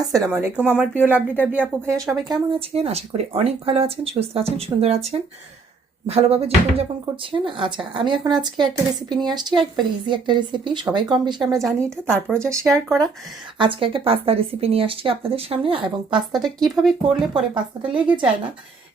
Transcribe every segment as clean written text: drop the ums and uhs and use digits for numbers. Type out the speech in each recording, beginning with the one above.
আসসালামু আলাইকুম আমার প্রিয় লাভলি টাবলি আপু ভাইয়া সবাই কেমন আছেন? আশা করি অনেক ভালো আছেন, সুস্থ আছেন, সুন্দর আছেন, ভালোভাবে জীবনযাপন করছেন। আচ্ছা, আমি এখন আজকে একটা রেসিপি নিয়ে আসছি, একবার ইজি একটা রেসিপি, সবাই কম বেশি আমরা জানি এটা, তারপরে যা শেয়ার করা। আজকে একটা পাস্তা রেসিপি নিয়ে আসছি আপনাদের সামনে, এবং পাস্তাটা কিভাবে করলে পরে পাস্তাটা লেগে যায় না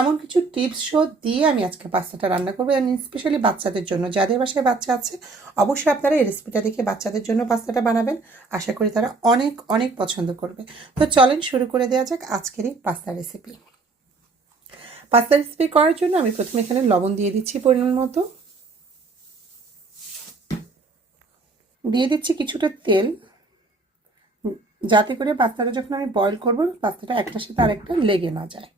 এমন কিছু টিপস শো দিয়ে আমি আজকে পাস্তাটা রান্না করবো, স্পেশালি বাচ্চাদের জন্য। যাদের বাসায় বাচ্চা আছে অবশ্যই আপনারা এই রেসিপিটা দেখে বাচ্চাদের জন্য পাস্তাটা বানাবেন, আশা করি তারা অনেক অনেক পছন্দ করবে। তো চলেন শুরু করে দেওয়া যাক আজকের এই পাস্তা রেসিপি। পাস্তা রেসিপি করার জন্য আমি প্রথমে এখানে লবণ দিয়ে দিচ্ছি পরিমাণ মতো, দিয়ে দিচ্ছি কিছুটা তেল, যাতে করে পাস্তাটা যখন আমি বয়েল করবো পাস্তাটা একটার সাথে আরেকটা লেগে না যায়।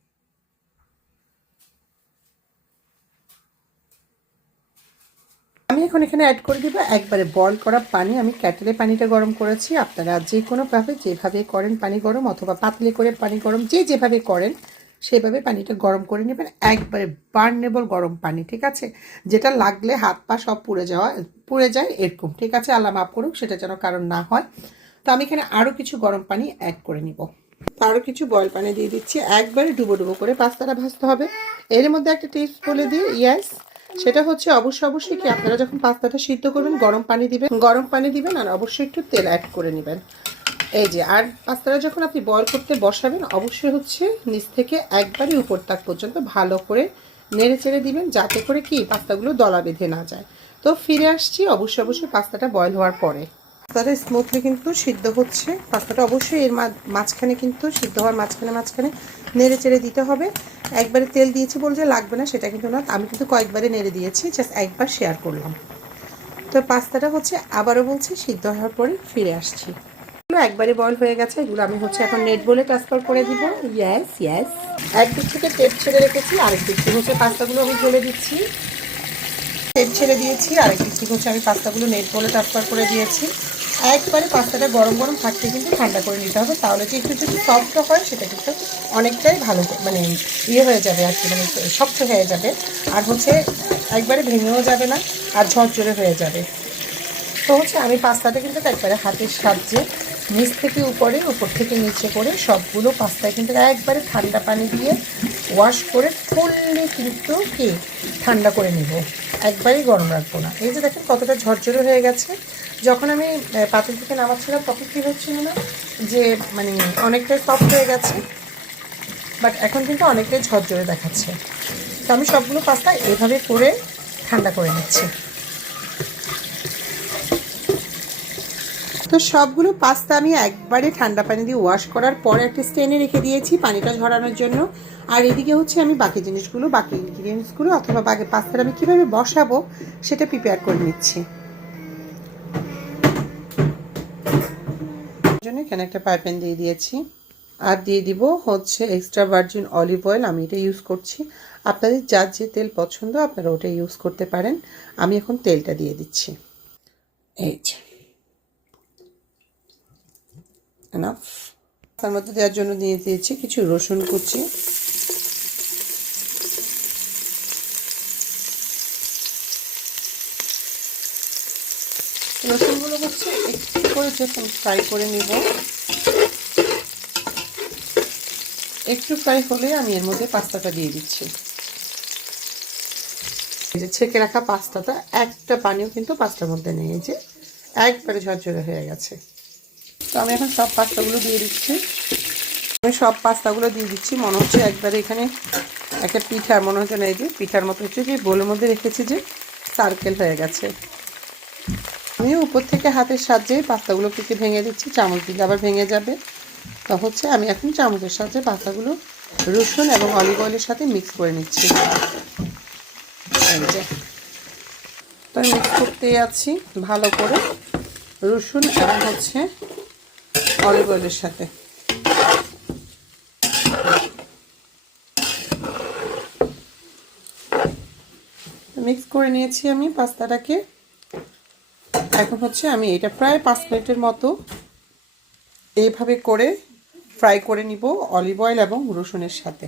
আমি এখন এখানে অ্যাড করে দিব একবারে বয়েল করা পানি। আমি ক্যাটেলে পানিটা গরম করেছি, আপনারা যে কোনোভাবে যেভাবে করেন পানি গরম, অথবা পাতলে করে পানি গরম, যেভাবে করেন সেভাবে পানিটা গরম করে নেবেন, একবারে বার্নেবল গরম পানি, ঠিক আছে? যেটা লাগলে হাত পা সব পুড়ে যায় এরকম, ঠিক আছে? আল্লাহ মাফ করুক, সেটা যেন কারণ না হয়। তো আমি এখানে আরও কিছু গরম পানি অ্যাড করে নিব, আরও কিছু বয়েল পানি দিয়ে দিচ্ছি, একবারে ডুবো ডুবো করে পাস্তাটা ভাজতে হবে। এর মধ্যে একটা টিপস বলে দিই, ইয়েস, সেটা হচ্ছে অবশ্যই কি আপনারা যখন পাস্তাটা সিদ্ধ করবেন গরম পানি দিবেন আর অবশ্যই একটু তেল অ্যাড করে নেবেন। এই যে, আর পাস্তাটা যখন আপনি বয়েল করতে বসাবেন অবশ্যই হচ্ছে নিচ থেকে একবারই উপর তাক পর্যন্ত ভালো করে নেড়ে চেড়ে দিবেন, যাতে করে কি পাস্তাগুলো দলা বেঁধে না যায়। তো ফিরে আসছি অবশ্যই পাস্তাটা বয়েল হওয়ার পরে। পাস্তাটা স্মুথলি কিন্তু সিদ্ধ হচ্ছে, পাস্তাটা অবশ্যই এর মাঝখানে কিন্তু সিদ্ধ হওয়ার মাঝখানে নেড়ে চেড়ে দিতে হবে। একবারে তেল দিয়েছি বলে যে লাগবে না সেটা কিন্তু না, আমি কিন্তু কয়েকবারে নেড়ে দিয়েছি, জাস্ট একবার শেয়ার করলাম। তো পাস্তাটা হচ্ছে আবারও বলছি সিদ্ধ হওয়ার পরে ফিরে আসছি। একবারে বয়েল হয়ে গেছে, এগুলো আমি হচ্ছে এখন নেট বলে ট্রান্সফার করে দিব। ইয়েস, একদিক থেকে তেল ছেড়ে রেখেছি, আরেক দিক থেকে হচ্ছে পাস্তাগুলো আমি ঢেলে দিচ্ছি। তেল ছেড়ে দিয়েছি, আরেক দিক থেকে হচ্ছে আমি পাস্তাগুলো নেট বলে ট্রান্সফার করে দিয়েছি। একবারে পাস্তাটা গরম গরম থাকতে কিন্তু ঠান্ডা করে নিতে হবে, তাহলে যে একটু যদি সফট হয় সেটা কিন্তু অনেকটাই ভালো, মানে ইয়ে হয়ে যাবে আর কি, মানে শক্ত হয়ে যাবে, আর হচ্ছে একবারে ভেঙেও যাবে না, আর ঝরঝরে হয়ে যাবে। তো হচ্ছে আমি পাস্তাটা কিন্তু একবারে হাতের সাহায্যে নিচ থেকে উপরে, উপর থেকে নিচে করে সবগুলো পাস্তায় কিন্তু একবারে ঠান্ডা পানি দিয়ে ওয়াশ করে ফুললি কিন্তু কি ঠান্ডা করে নিব, একবারেই গরম রাখবো না। এই যে দেখেন কতটা ঝরঝরে হয়ে গেছে। যখন আমি পাতিল থেকে নামাচ্ছিলাম তখন কী হচ্ছিল না যে মানে অনেকটাই সফট হয়ে গেছে, বাট এখন কিন্তু অনেকটাই ঝরঝরে দেখাচ্ছে। তো আমি সবগুলো পাস্তা এভাবে করে ঠান্ডা করে নিচ্ছি। তো সবগুলো পাস্তা আমি একবারে ঠান্ডা পানি দিয়ে ওয়াশ করার পরে একটা স্টেনে রেখে দিয়েছি পানিটা ঝরানোর জন্য। আর এদিকে হচ্ছে আমি বাকি ইনগ্রিডিয়েন্টসগুলো অথবা বাকি পাস্তাটা আমি কীভাবে বসাবো সেটা প্রিপেয়ার করে নিচ্ছি। জন্য এখানে একটা ফ্রাই প্যান দিয়ে দিয়েছি, আর দিয়ে দিব হচ্ছে এক্সট্রা ভার্জিন অলিভ অয়েল, আমি এটা ইউজ করছি। আপনাদের যার যে তেল পছন্দ আপনারা ওটা ইউজ করতে পারেন। আমি এখন তেলটা দিয়ে দিচ্ছি, এই যে এনাফ। তার মধ্যে দেওয়ার জন্য দিয়ে দিয়েছি কিছু রসুন কুচি, রসুনগুলো হচ্ছে একটু করে যখন ফ্রাই করে নিব, একটু ফ্রাই হলে আমি এর মধ্যে পাস্তাটা দিয়ে দিচ্ছি। এই যে ছেঁকে রাখা পাস্তাটা একটা পানিও কিন্তু পাস্তার মধ্যে নেই, এই যে একবারে ঝরঝরে হয়ে গেছে। তো আমি এখন সব পাস্তাগুলো দিয়ে দিচ্ছি, মনে হচ্ছে একবারে এখানে একটা পিঠা মনে হচ্ছে না, এই যে পিঠার মতো হচ্ছে যে বোলের মধ্যে রেখেছি যে সার্কেল হয়ে গেছে। আমি উপর থেকে হাতের সাহায্যে পাস্তাগুলো কিছু ভেঙে দিচ্ছি, চামচ দিলে আবার ভেঙে যাবে। তো হচ্ছে আমি এখন চামচের সাহায্যে পাস্তাগুলো রসুন এবং অলিভ অয়েলের সাথে মিক্স করে নিচ্ছি। এই যে তো মিক্স করতে যাচ্ছি ভালো করে রসুন এবং হচ্ছে অলিভ অয়েলের সাথে। মিক্স করে নিয়েছি আমি পাস্তাটাকে। এখন হচ্ছে আমি এটা প্রায় 5 মিনিটের মতো এইভাবে করে ফ্রাই করে নিব অলিভ অয়েল এবং রসুনের সাথে।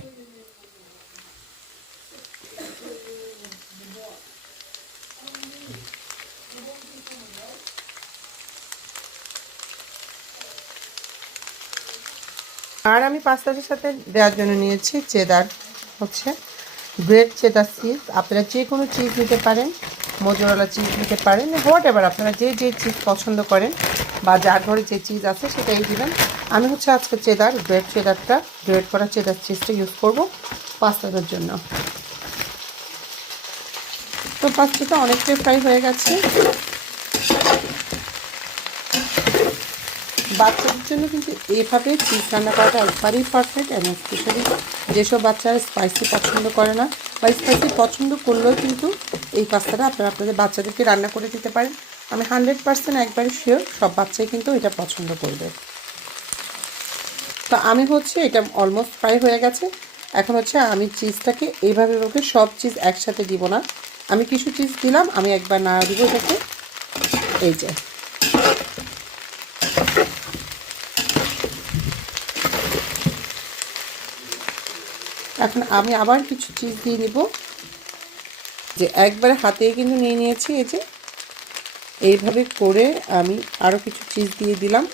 আর আমি পাস্তাটার সাথে দেওয়ার জন্য নিয়েছি চেদার, হচ্ছে গ্রেট চেদার চিজ। আপনারা যে কোনো চিজ নিতে পারেন, মোজোরেলা চিজ নিতে পারেন, হোয়াট এভার আপনারা যে চিজ পছন্দ করেন বা যার ঘরে যে চিজ আছে সেটাই দিবেন। আমি হচ্ছে আজকে চেদার, গ্রেট চেদারটা, গ্রেট করা চেদার চিজটা ইউজ করব পাস্তাটার জন্য। তো পাস্তাটা অনেকটাই ফ্রাই হয়ে গেছে। বাচ্চাদের জন্য কিন্তু এইভাবে চিজ রান্না করাটা একবারেই পারফেক্ট। এবং স্পেশালি যেসব বাচ্চারা স্পাইসি পছন্দ করে না বা স্পাইসি পছন্দ করলেও কিন্তু এই পাস্তাটা আপনারা আপনাদের বাচ্চাদেরকে রান্না করে দিতে পারেন। আমি 100% একবারে শিওর সব বাচ্চাই কিন্তু এটা পছন্দ করবে। তো আমি হচ্ছে এটা অলমোস্ট ফ্রাই হয়ে গেছে। এখন হচ্ছে আমি চিজটাকে এইভাবে ওকে সব চিজ একসাথে দিব না, আমি কিছু চিজ দিলাম, আমি একবার নাড়া দিব এটাকে। এই যে এখন আমি আবার কিছু চিজ দিয়ে নিব, যে একবারে হাতেই কিন্তু নিয়ে নিয়েছি। এই যে এইভাবে করে আমি আরও কিছু চিজ দিয়ে দিলাম।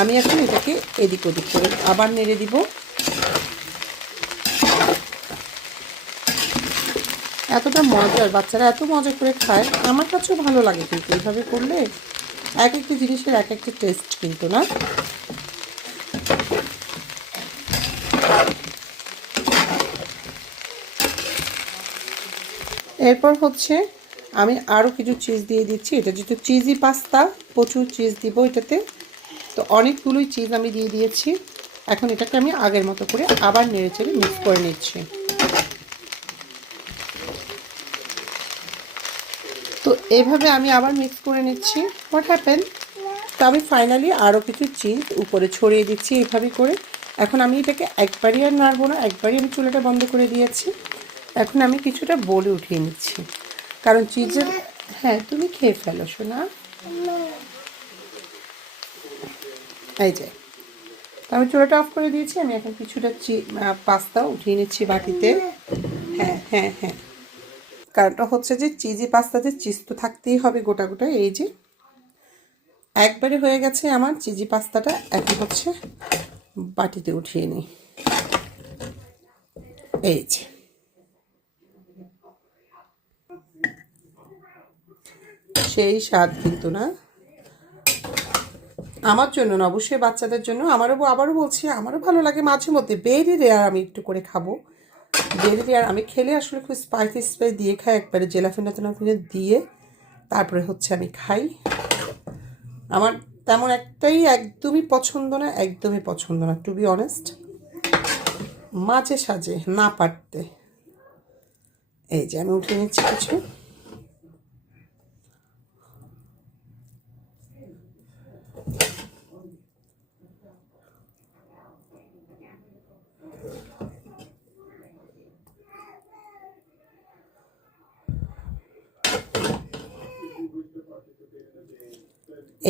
আমি এখন এটাকে এদিক ওদিক করে আবার নেড়ে দিব। এতটা মজার, বাচ্চারা এত মজা করে খায়, আমার কাছেও ভালো লাগে। কিন্তু এইভাবে করলে এক একটা জিনিসের এক একটা টেস্ট কিন্তু না। এরপর হচ্ছে আমি আরও কিছু চিজ দিয়ে দিচ্ছি। এটা যেহেতু চিজি পাস্তা, প্রচুর চিজ দিব এটাতে, তো অনেকগুলোই চিজ আমি দিয়ে দিয়েছি। এখন এটাকে আমি আগের মতো করে আবার নেড়ে চেড়ে মিক্স করে নিচ্ছি। তো এইভাবে আমি আবার মিক্স করে নিচ্ছি। হোয়াট হ্যাপেন, তো আমি ফাইনালি আরও কিছু চিজ উপরে ছড়িয়ে দিচ্ছি এইভাবে করে। এখন আমি এটাকে একবারই আর নাড়বো না, একবারই আমি চুলাটা বন্ধ করে দিয়েছি। এখন আমি কিছুটা বলে উঠিয়ে নিচ্ছি, কারণ চিজের, হ্যাঁ তুমি খেয়ে ফেলো শোনা। এই যে আমি চুলাটা অফ করে দিয়েছি। আমি এখন কিছুটা পাস্তা উঠিয়ে নিচ্ছি বাটিতে। হ্যাঁ হ্যাঁ হ্যাঁ, কারণটা হচ্ছে যে চিজি পাস্তাতে চিজ তো থাকতেই হবে গোটা গোটা। এই যে একবারে হয়ে গেছে আমার চিজি পাস্তাটা। এখন হচ্ছে বাটিতে উঠিয়ে নিই। এই যে সেই স্বাদ কিন্তু না, আমার জন্য না, অবশ্যই বাচ্চাদের জন্য। আবারও বলছি, আমারও ভালো লাগে মাঝে মধ্যে। ভেরি রেয়ার আমি একটু করে খাবো, ভেরি রেয়ার। আমি খেলে আসলে খুব স্পাইসি দিয়ে খাই, একবারে জেলাফিনা টেলাফিনা দিয়ে তারপরে হচ্ছে আমি খাই। আমার তেমন একটাই একদমই পছন্দ না, একদমই পছন্দ না, টু বি অনেস্ট। মাঝে সাজে না পারতে। এই যে আমি উঠে নিচ্ছি কিছু।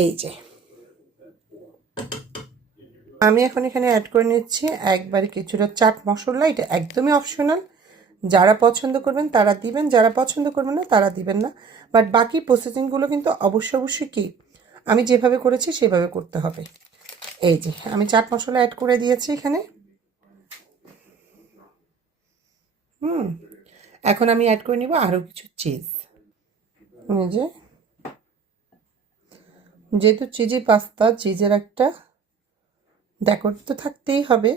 এই যে আমি এখন এখানে অ্যাড করে নিচ্ছি একবারে কিছুটা চাট মশলা। এটা একদমই অপশনাল, যারা পছন্দ করবেন তারা দিবেন, যারা পছন্দ করবেন না তারা দিবেন না। বাট বাকি প্রসেসিংগুলো কিন্তু অবশ্যই কি আমি যেভাবে করেছি সেভাবে করতে হবে। এই যে আমি চাট মশলা অ্যাড করে দিয়েছি এখানে। এখন আমি অ্যাড করে নিব আরও কিছু চিজ। এই যে যেহেতু চিজি পাস্তা, চিজের একটা ডেকোর তো থাকতেই হবে।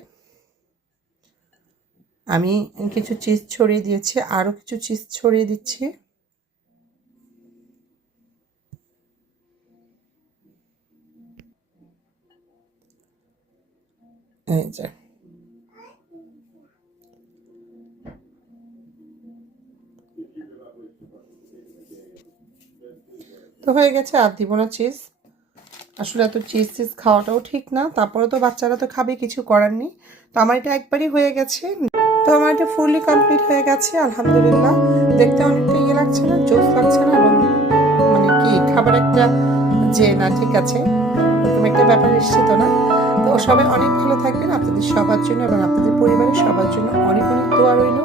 আমি কিছু চিজ ছড়িয়ে দিয়েছি, আরও কিছু চিজ ছড়িয়ে দিচ্ছি। এই যে তো হয়ে গেছে, আর দিব না চিজ। আসলে এত চিজ খাওয়াটাও ঠিক না, তারপরে তো বাচ্চারা তো খাবে, কিছু করার নেই। তো আমার এটা একবারই হয়ে গেছে। তো আমার এটা ফুললি কমপ্লিট হয়ে গেছে আলহামদুলিল্লাহ। দেখতে অনেকটা ইয়ে লাগছে না, জোস লাগছে না, এবং মানে কি খাবার একটা যে না ঠিক আছে এরকম একটা ব্যাপার নিশ্চিত না। তো সবাই অনেক ভালো থাকবেন, আপনাদের সবার জন্য এবং আপনাদের পরিবারের সবার জন্য অনেক অনেক দোয়া রইল।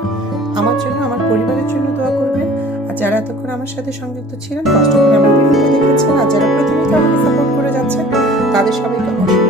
আমার জন্য, আমার পরিবারের জন্য দোয়া করবেন। আর যারা এতক্ষণ আমার সাথে সংযুক্ত ছিলেন, কষ্ট করে আমার ভিডিওটা দেখেছেন, আর যারা প্রতিনিয়ত আমাকে সাপোর্ট করে যাচ্ছেন, তাদের সবাইকে অনেক